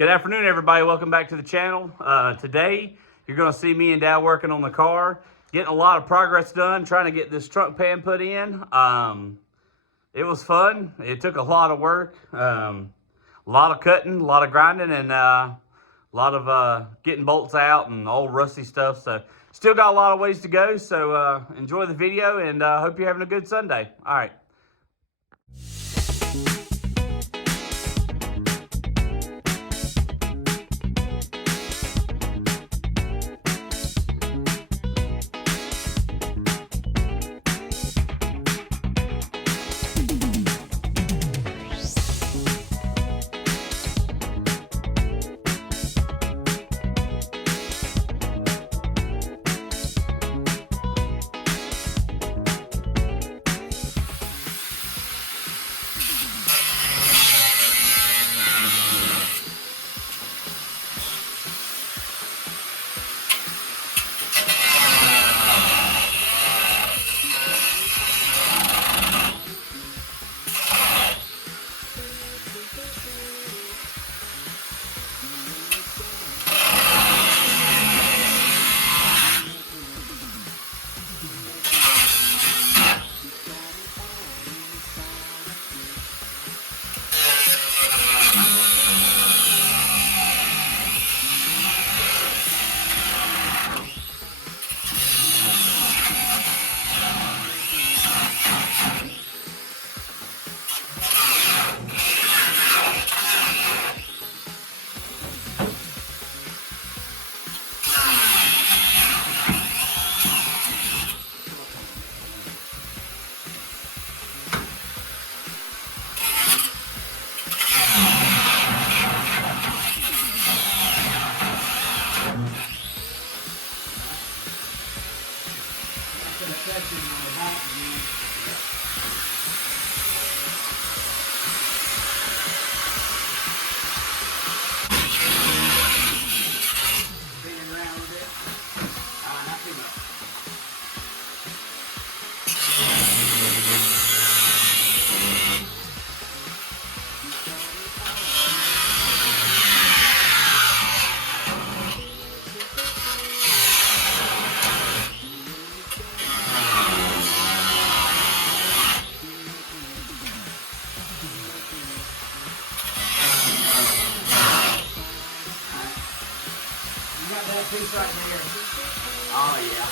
Good afternoon, everybody. Welcome back to the channel. Today, you're going to see me and Dad working on the car, getting a lot of progress done, trying to get this trunk pan put in. It was fun. It took a lot of work, a lot of cutting, a lot of grinding, and a lot of getting bolts out and old rusty stuff. So, still got a lot of ways to go. So, enjoy the video, and hope you're having a good Sunday. All right. Piece right there. Oh, yeah.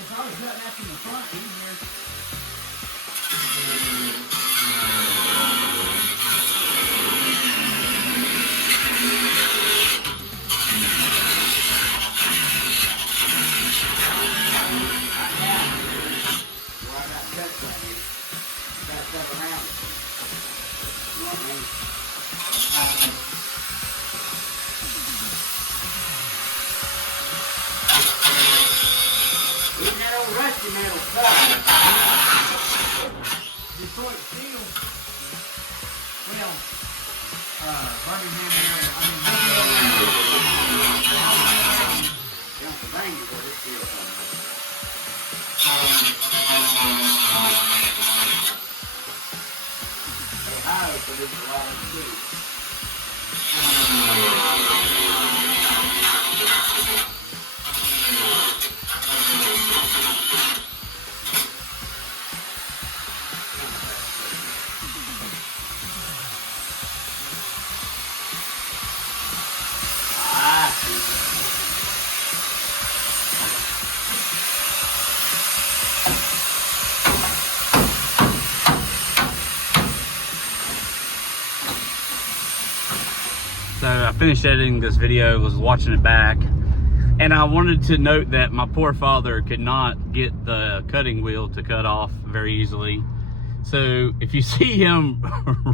If I was cutting that from the front, even that old rusty metal side. Detroit steel. Well, Birmingham area. Pennsylvania where this steel comes from. Ohio produces a lot of it too. So I finished editing this video, was watching it back, and I wanted to note that my poor father could not get the cutting wheel to cut off very easily. So if you see him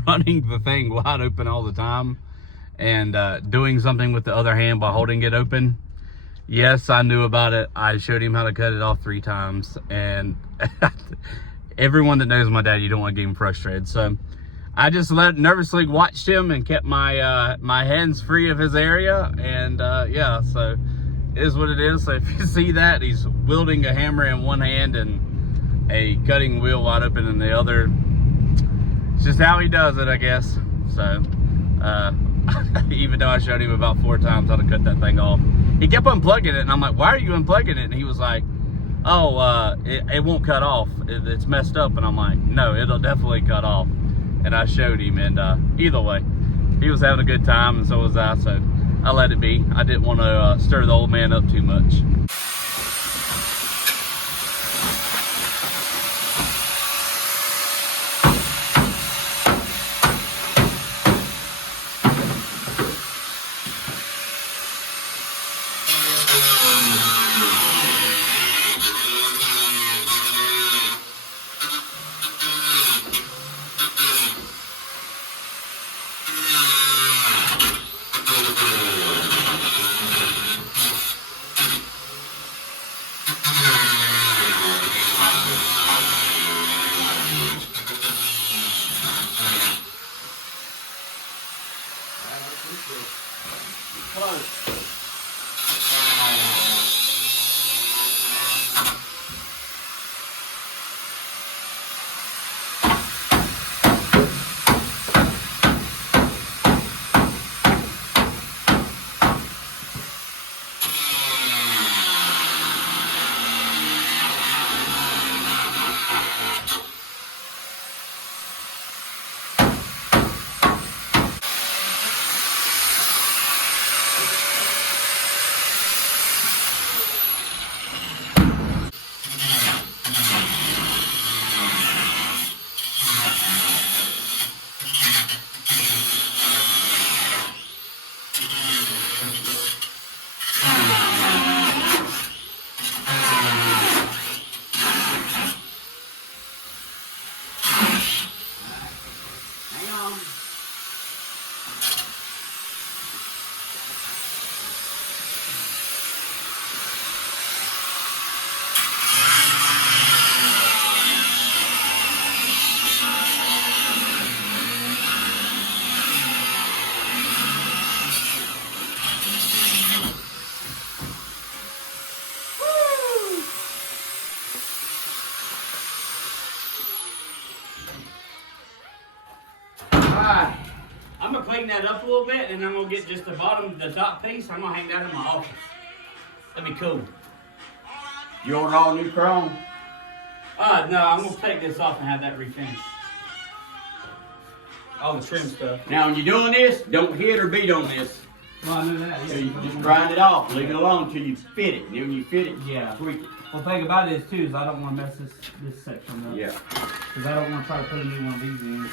running the thing wide open all the time and doing something with the other hand by holding it open, yes, I knew about it. I showed him how to cut it off 3 times, and everyone that knows my dad, you don't want to get him frustrated. So I just nervously watched him and kept my my hands free of his area, and yeah, so it is what it is. So if you see that, he's wielding a hammer in one hand and a cutting wheel wide open in the other. It's just how he does it, I guess. So even though I showed him about 4 times how to cut that thing off, he kept unplugging it, and I'm like, why are you unplugging it? And he was like, oh, it won't cut off, it's messed up. And I'm like, no, it'll definitely cut off. And I showed him, and either way, he was having a good time, and so was I. So I let it be. I didn't want to stir the old man up too much. Alright, I'm gonna clean that up a little bit, and I'm gonna get just the bottom, the top piece. I'm gonna hang that in my office. That'd be cool. You ordered all new chrome? No, I'm gonna take this off and have that refinished. All the trim stuff. Now, when you're doing this, don't hit or beat on this. Well, I know that. So you just grind it off, leave it alone until you fit it. And then when you fit it, Yeah. tweak it. Well, the thing about it is too is I don't want to mess this section up. Yeah. Because I don't want to try to put a new one of these in.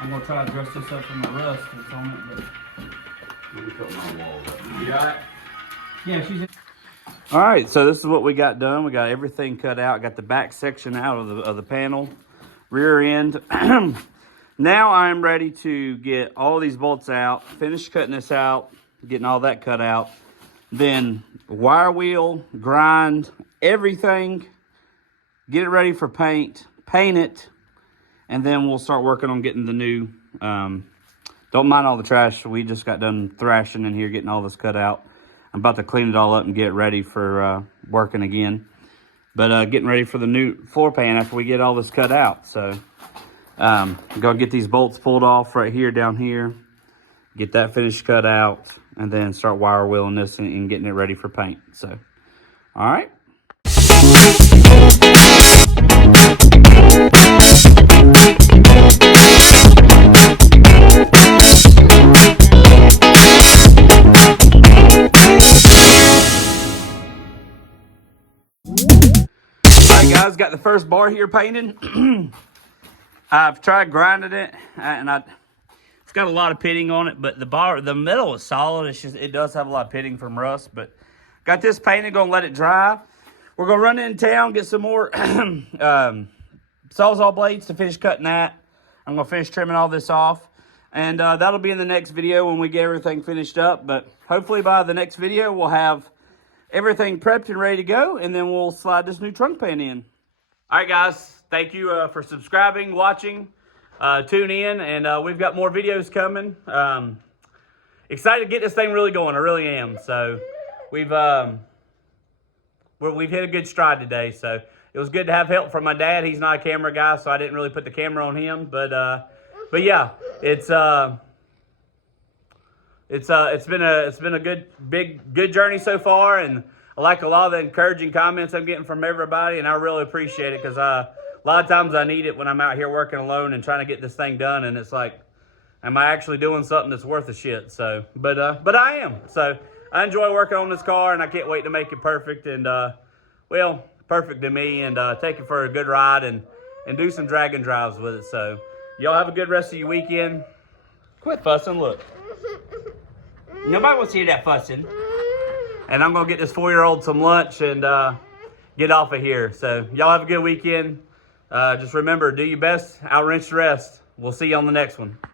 I'm gonna try to dress this up from the rust that's on it, but. Let me put my wall up. You alright? Yeah, she's in. All right, so this is what we got done. We got everything cut out. Got the back section out of the panel, rear end. Now I'm ready to get all these bolts out, finish cutting this out, getting all that cut out. Then wire wheel, grind everything, get it ready for paint it, and then we'll start working on getting the new. Don't mind all the trash. We just got done thrashing in here, getting all this cut out. I'm about to clean it all up and get ready for working again. But getting ready for the new floor pan after we get all this cut out. So I'm going to get these bolts pulled off right here, down here. Get that finished cut out. And then start wire wheeling this and getting it ready for paint. So, all right. Guys, got the first bar here painted. I've tried grinding it, and it's got a lot of pitting on it, but the metal is solid. It's just, it does have a lot of pitting from rust, but got this painted, gonna let it dry. We're gonna run in town, get some more Sawzall blades to finish cutting that. I'm gonna finish trimming all this off, and that'll be in the next video when we get everything finished up, but hopefully by the next video, we'll have everything prepped and ready to go, and then we'll slide this new trunk pan in. All right, guys. Thank you for subscribing, watching, tune in, and we've got more videos coming. Excited to get this thing really going. I really am. So we've hit a good stride today. So it was good to have help from my dad. He's not a camera guy, so I didn't really put the camera on him. But yeah, it's been a good journey so far, and I like a lot of the encouraging comments I'm getting from everybody, and I really appreciate it, because a lot of times I need it when I'm out here working alone and trying to get this thing done, and it's like, am I actually doing something that's worth a shit? So, but I am. So I enjoy working on this car, and I can't wait to make it perfect, and well, perfect to me, and take it for a good ride and do some dragging drives with it. So y'all have a good rest of your weekend. Quit fussing, look. Nobody wants to hear that fussing. And I'm going to get this 4-year-old some lunch and get off of here. So y'all have a good weekend. Just remember, do your best, outwrench the rest. We'll see you on the next one.